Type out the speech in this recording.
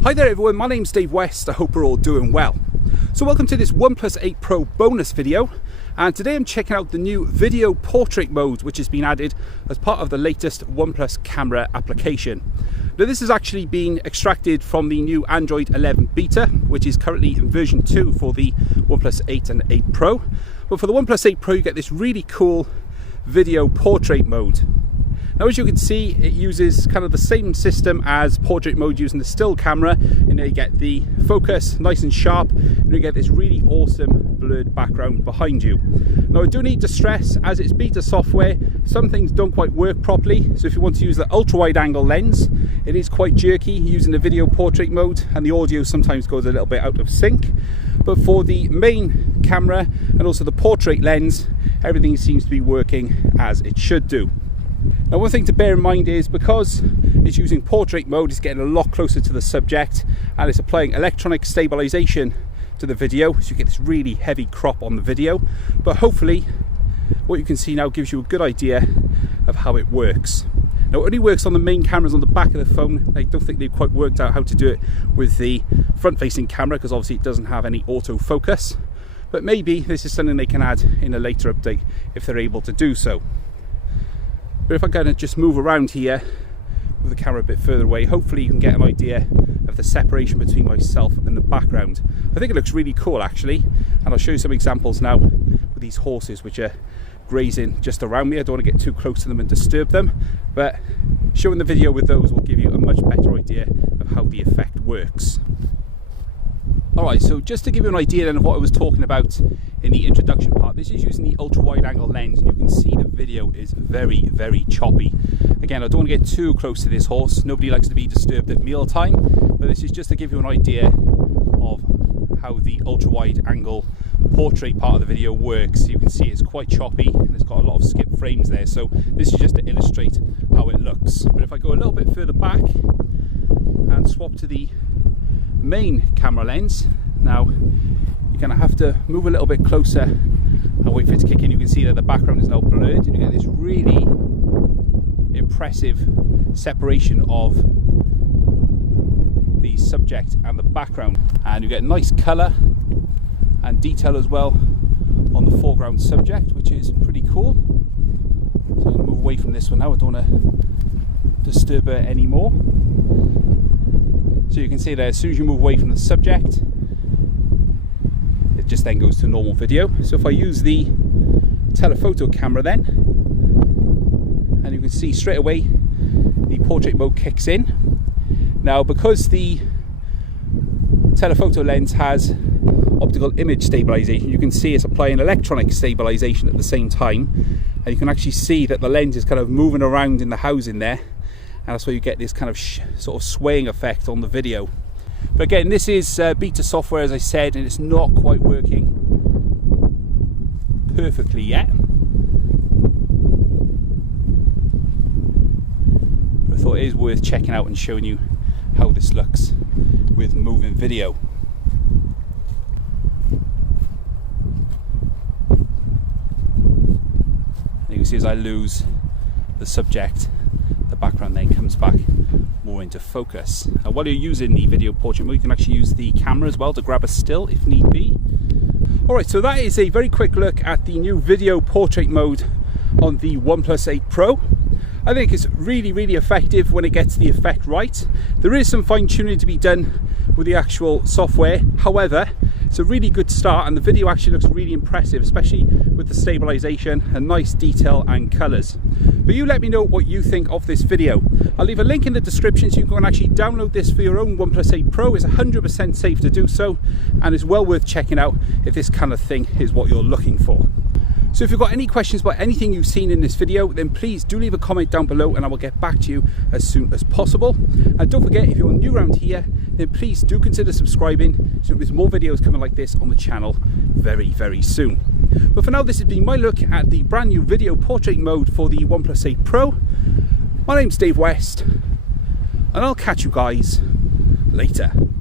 Hi there everyone, my name's Dave West. I hope we're all doing well. So welcome to this OnePlus 8 Pro bonus video, and today I'm checking out the new video portrait mode which has been added as part of the latest OnePlus camera application. Now this has actually been extracted from the new Android 11 beta, which is currently in version 2 for the OnePlus 8 and 8 Pro. But for the OnePlus 8 Pro you get this really cool video portrait mode. Now as you can see, it uses kind of the same system as portrait mode using the still camera. You know, you get the focus nice and sharp, and you get this really awesome blurred background behind you. Now I do need to stress, as it's beta software, some things don't quite work properly. So if you want to use the ultra wide angle lens, it is quite jerky using the video portrait mode, and the audio sometimes goes a little bit out of sync. But for the main camera and also the portrait lens, everything seems to be working as it should do. Now one thing to bear in mind is, because it's using portrait mode, it's getting a lot closer to the subject, and it's applying electronic stabilization to the video, so you get this really heavy crop on the video. But hopefully what you can see now gives you a good idea of how it works. Now it only works on the main cameras on the back of the phone. I don't think they've quite worked out how to do it with the front facing camera, because obviously it doesn't have any autofocus. But maybe this is something they can add in a later update if they're able to do so. But if I kind of just move around here with the camera a bit further away, hopefully you can get an idea of the separation between myself and the background. I think it looks really cool actually, and I'll show you some examples now with these horses which are grazing just around me. I don't want to get too close to them and disturb them, but showing the video with those will give you a much better idea of how the effect works. Alright, so just to give you an idea then of what I was talking about in the introduction part, this is using the ultra wide angle lens, and you can see the video is very, very choppy. Again, I don't want to get too close to this horse. Nobody likes to be disturbed at mealtime, but this is just to give you an idea of how the ultra wide angle portrait part of the video works. You can see it's quite choppy and it's got a lot of skip frames there, so this is just to illustrate how it looks. But if I go a little bit further back and swap to the main camera lens, now you're going to have to move a little bit closer and wait for it to kick in. You can see that the background is now blurred, and you get this really impressive separation of the subject and the background, and you get nice colour and detail as well on the foreground subject, which is pretty cool. So I'm going to move away from this one now. I don't want to disturb her anymore. So you can see that as soon as you move away from the subject, it just then goes to normal video. So if I use the telephoto camera then, and you can see straight away the portrait mode kicks in. Now because the telephoto lens has optical image stabilization, you can see it's applying electronic stabilization at the same time, and you can actually see that the lens is kind of moving around in the housing there. And that's why you get this kind of sort of swaying effect on the video. But again, this is beta software, as I said, and it's not quite working perfectly yet. But I thought it is worth checking out and showing you how this looks with moving video. And you can see as I lose the subject, the background then comes back more into focus. While you're using the video portrait mode, you can actually use the camera as well to grab a still if need be. Alright, so that is a very quick look at the new video portrait mode on the OnePlus 8 Pro. I think it's really, really effective when it gets the effect right. There is some fine tuning to be done with the actual software. However, it's a really good start, and the video actually looks really impressive, especially with the stabilization and nice detail and colors. But you let me know what you think of this video. I'll leave a link in the description so you can actually download this for your own OnePlus 8 Pro. It's 100% safe to do so, and it's well worth checking out if this kind of thing is what you're looking for. So if you've got any questions about anything you've seen in this video, then please do leave a comment down below and I will get back to you as soon as possible. And don't forget, if you're new around here, then please do consider subscribing, so there's more videos coming like this on the channel very, very soon. But for now, this has been my look at the brand new video portrait mode for the OnePlus 8 Pro. My name's Dave West, and I'll catch you guys later.